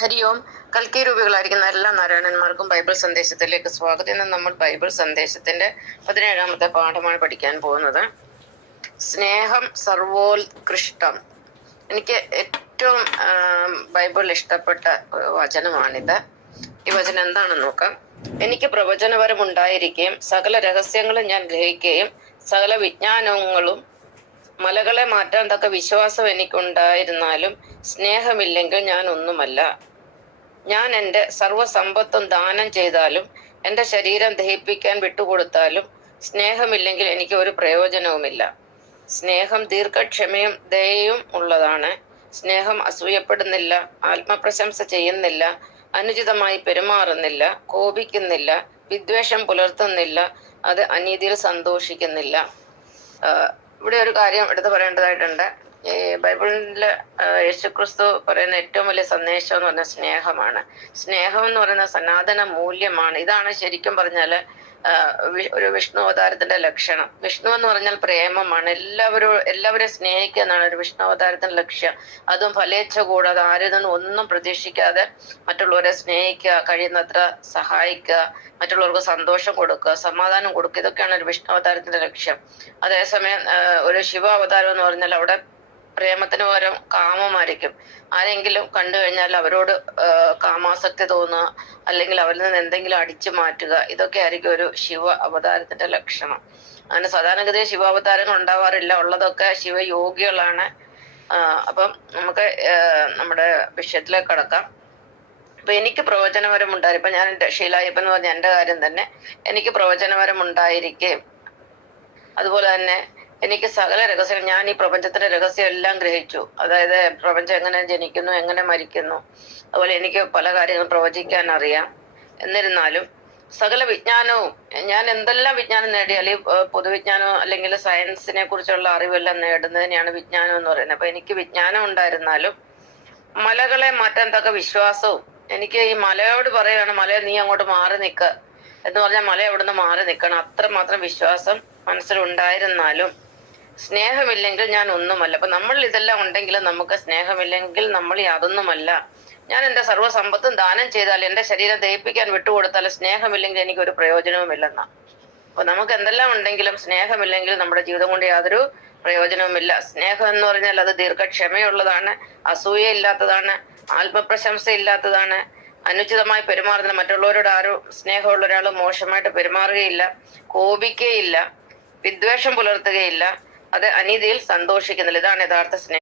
ഹരി ഓം. കൽക്കി രൂപികളായിരിക്കുന്ന എല്ലാ നാരായണന്മാർക്കും ബൈബിൾ സന്ദേശത്തിലേക്ക് സ്വാഗതം. ഇന്ന് നമ്മൾ ബൈബിൾ സന്ദേശത്തിന്റെ 17ാമത്തെ പാഠമാണ് പഠിക്കാൻ പോകുന്നത്. സ്നേഹം സർവോത്കൃഷ്ടം. എനിക്ക് ഏറ്റവും ബൈബിളിൽ ഇഷ്ടപ്പെട്ട വചനമാണിത്. ഈ വചനം എന്താണെന്ന് നോക്കാം. എനിക്ക് പ്രവചനപരം ഉണ്ടായിരിക്കുകയും സകല രഹസ്യങ്ങളും ഞാൻ ഗ്രഹിക്കുകയും സകല വിജ്ഞാനങ്ങളും മലകളെ മാറ്റാൻ തക്ക വിശ്വാസം എനിക്കുണ്ടായിരുന്നാലും സ്നേഹമില്ലെങ്കിൽ ഞാൻ ഒന്നുമല്ല. ഞാൻ എൻ്റെ സർവ്വസമ്പത്തും ദാനം ചെയ്താലും എൻ്റെ ശരീരം ദഹിപ്പിക്കാൻ വിട്ടുകൊടുത്താലും സ്നേഹമില്ലെങ്കിൽ എനിക്ക് ഒരു പ്രയോജനവുമില്ല. സ്നേഹം ദീർഘക്ഷമയും ദയയും ഉള്ളതാണ്. സ്നേഹം അസൂയപ്പെടുന്നില്ല, ആത്മപ്രശംസ ചെയ്യുന്നില്ല, അനുചിതമായി പെരുമാറുന്നില്ല, കോപിക്കുന്നില്ല, വിദ്വേഷം പുലർത്തുന്നില്ല, അത് അനീതിയിൽ സന്തോഷിക്കുന്നില്ല. ഇവിടെ ഒരു കാര്യം എടുത്തു പറയേണ്ടതായിട്ടുണ്ട്. ഈ ബൈബിളില് യേശുക്രിസ്തു പറയുന്ന ഏറ്റവും വലിയ സന്ദേശം എന്ന് പറഞ്ഞാൽ സ്നേഹമാണ്. സ്നേഹം എന്ന് പറയുന്ന സനാതന മൂല്യമാണ്. ഇതാണ് ശരിക്കും പറഞ്ഞാല് ഒരു വിഷ്ണു അവതാരത്തിന്റെ ലക്ഷണം. വിഷ്ണു എന്ന് പറഞ്ഞാൽ പ്രേമമാണ്. എല്ലാവരെയും സ്നേഹിക്കുക എന്നാണ് ഒരു വിഷ്ണു അവതാരത്തിന്റെ ലക്ഷ്യം. അതും ഫലേച്ഛ കൂടാതെ ആരിൽ നിന്നും ഒന്നും പ്രതീക്ഷിക്കാതെ മറ്റുള്ളവരെ സ്നേഹിക്കുക, കഴിയുന്നത്ര സഹായിക്കുക, മറ്റുള്ളവർക്ക് സന്തോഷം കൊടുക്കുക, സമാധാനം കൊടുക്കുക. ഇതൊക്കെയാണ് ഒരു വിഷ്ണു അവതാരത്തിന്റെ ലക്ഷ്യം. അതേസമയം ഒരു ശിവ അവതാരം എന്ന് പറഞ്ഞാൽ അവിടെ പ്രേമത്തിന് പകരം കാമമായിരിക്കും. ആരെങ്കിലും കണ്ടു കഴിഞ്ഞാൽ അവരോട് കാമാസക്തി തോന്നുക, അല്ലെങ്കിൽ അവരിൽ നിന്ന് എന്തെങ്കിലും അടിച്ചു മാറ്റുക, ഇതൊക്കെ ആയിരിക്കും ഒരു ശിവ അവതാരത്തിന്റെ ലക്ഷണം. അങ്ങനെ സാധാരണഗതിയിൽ ശിവാവതാരങ്ങൾ ഉണ്ടാവാറില്ല. ഉള്ളതൊക്കെ ശിവയോഗികളാണ്. അപ്പം നമുക്ക് നമ്മുടെ വിഷയത്തിലേക്ക് കടക്കാം. അപ്പൊ എനിക്ക് പ്രവചനപരം ഉണ്ടായി. ഇപ്പൊ ഞാൻ ഷീലായപ്പൻ എന്ന് പറഞ്ഞ എന്റെ കാര്യം തന്നെ. എനിക്ക് പ്രവചനപരം ഉണ്ടായിരിക്കുകയും അതുപോലെ തന്നെ എനിക്ക് സകല രഹസ്യം, ഞാൻ ഈ പ്രപഞ്ചത്തിന്റെ രഹസ്യം എല്ലാം ഗ്രഹിച്ചു. അതായത് പ്രപഞ്ചം എങ്ങനെ ജനിക്കുന്നു, എങ്ങനെ മരിക്കുന്നു, അതുപോലെ എനിക്ക് പല കാര്യങ്ങളും പ്രവചിക്കാൻ അറിയാം. എന്നിരുന്നാലും സകല വിജ്ഞാനവും, ഞാൻ എന്തെല്ലാം വിജ്ഞാനം നേടിയാൽ ഈ പൊതുവിജ്ഞാനം അല്ലെങ്കിൽ സയൻസിനെ കുറിച്ചുള്ള അറിവെല്ലാം നേടുന്നതിനെയാണ് വിജ്ഞാനം എന്ന് പറയുന്നത്. അപ്പൊ എനിക്ക് വിജ്ഞാനം ഉണ്ടായിരുന്നാലും മലകളെ മാറ്റാൻ തക്ക വിശ്വാസവും, എനിക്ക് ഈ മലയോട് പറയുകയാണ്, മലയെ നീ അങ്ങോട്ട് മാറി നിൽക്ക എന്ന് പറഞ്ഞാൽ മല എവിടുന്ന് മാറി നിൽക്കണം, അത്രമാത്രം വിശ്വാസം മനസ്സിലുണ്ടായിരുന്നാലും സ്നേഹമില്ലെങ്കിൽ ഞാൻ ഒന്നുമല്ല. അപ്പൊ നമ്മൾ ഇതെല്ലാം ഉണ്ടെങ്കിലും നമുക്ക് സ്നേഹമില്ലെങ്കിൽ നമ്മൾ യാതൊന്നുമല്ല. ഞാൻ എൻ്റെ സർവ്വസമ്പത്തും ദാനം ചെയ്താൽ, എൻ്റെ ശരീരം ദഹിപ്പിക്കാൻ വിട്ടുകൊടുത്താൽ സ്നേഹമില്ലെങ്കിൽ എനിക്ക് ഒരു പ്രയോജനവുമില്ലെന്നാ. അപ്പൊ നമുക്ക് എന്തെല്ലാം ഉണ്ടെങ്കിലും സ്നേഹമില്ലെങ്കിൽ നമ്മുടെ ജീവിതം കൊണ്ട് യാതൊരു പ്രയോജനവുമില്ല. സ്നേഹം എന്ന് പറഞ്ഞാൽ അത് ദീർഘക്ഷമയുള്ളതാണ്, അസൂയയില്ലാത്തതാണ്, ആത്മപ്രശംസ ഇല്ലാത്തതാണ്, അനുചിതമായി പെരുമാറുന്നില്ല. മറ്റുള്ളവരോട് ആരും സ്നേഹമുള്ള ഒരാൾ മോശമായിട്ട് പെരുമാറുകയില്ല, കോപിക്കുകയില്ല, വിദ്വേഷം പുലർത്തുകയില്ല, അത് അനീതിയിൽ സന്തോഷിക്കുന്നില്ല. ഇതാണ് യഥാർത്ഥ സ്നേഹം.